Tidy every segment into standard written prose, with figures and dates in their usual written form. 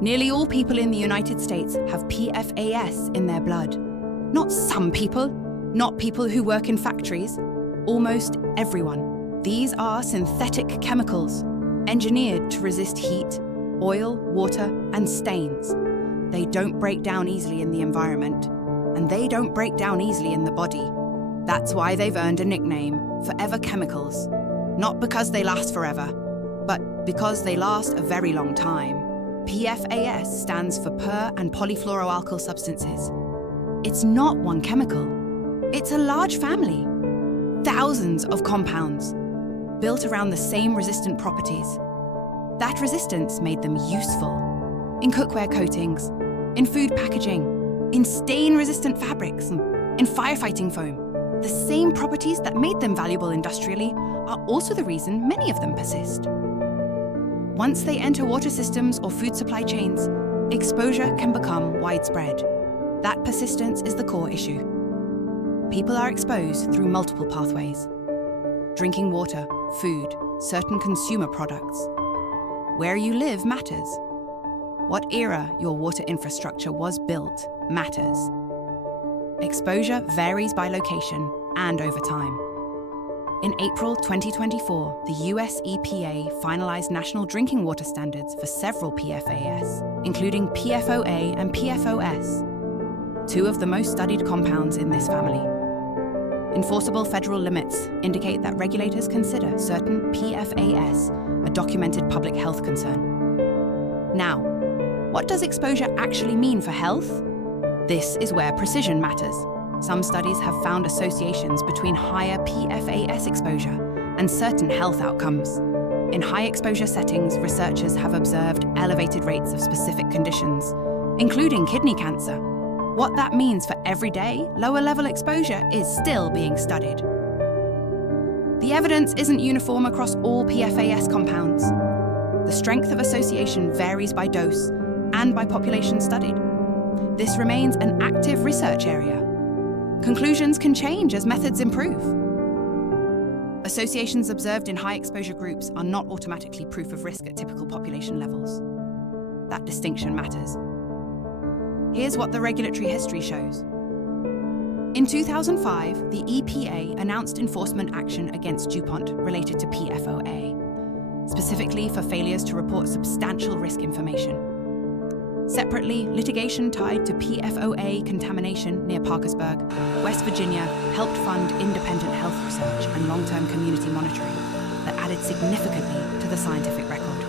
Nearly all people in the United States have PFAS in their blood. Not some people, not people who work in factories, almost everyone. These are synthetic chemicals, engineered to resist heat, oil, water, and stains. They don't break down easily in the environment, and they don't break down easily in the body. That's why they've earned a nickname, Forever Chemicals. Not because they last forever, but because they last a very long time. PFAS stands for per- and polyfluoroalkyl substances. It's not one chemical. It's a large family. Thousands of compounds, built around the same resistant properties. That resistance made them useful in cookware coatings, in food packaging, in stain-resistant fabrics, in firefighting foam. The same properties that made them valuable industrially are also the reason many of them persist. Once they enter water systems or food supply chains, exposure can become widespread. That persistence is the core issue. People are exposed through multiple pathways. Drinking water, food, certain consumer products. Where you live matters. What era your water infrastructure was built matters. Exposure varies by location and over time. In April 2024, the US EPA finalized national drinking water standards for several PFAS, including PFOA and PFOS, two of the most studied compounds in this family. Enforceable federal limits indicate that regulators consider certain PFAS a documented public health concern. Now, what does exposure actually mean for health? This is where precision matters. Some studies have found associations between higher PFAS exposure and certain health outcomes. In high exposure settings, researchers have observed elevated rates of specific conditions, including kidney cancer. What that means for everyday, lower-level exposure is still being studied. The evidence isn't uniform across all PFAS compounds. The strength of association varies by dose and by population studied. This remains an active research area. Conclusions can change as methods improve. Associations observed in high-exposure groups are not automatically proof of risk at typical population levels. That distinction matters. Here's what the regulatory history shows. In 2005, the EPA announced enforcement action against DuPont related to PFOA, specifically for failures to report substantial risk information. Separately, litigation tied to PFOA contamination near Parkersburg, West Virginia, helped fund independent health research and long-term community monitoring that added significantly to the scientific record.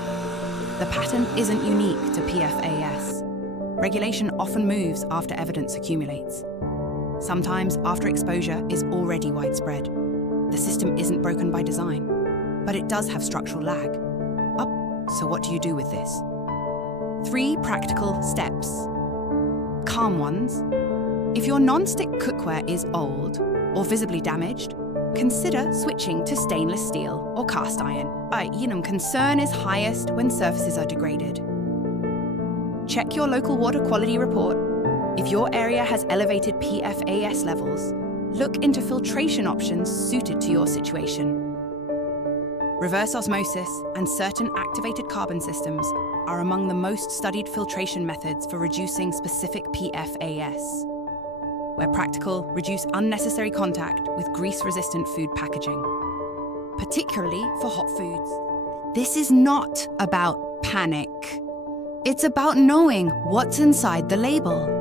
The pattern isn't unique to PFAS. Regulation often moves after evidence accumulates. Sometimes after exposure is already widespread. The system isn't broken by design, but it does have structural lag. So what do you do with this? 3 practical steps. Calm ones. If your non-stick cookware is old or visibly damaged, consider switching to stainless steel or cast iron. Concern is highest when surfaces are degraded. Check your local water quality report. If your area has elevated PFAS levels, look into filtration options suited to your situation. Reverse osmosis and certain activated carbon systems are among the most studied filtration methods for reducing specific PFAS. Where practical, reduce unnecessary contact with grease-resistant food packaging, particularly for hot foods. This is not about panic. It's about knowing what's inside the label.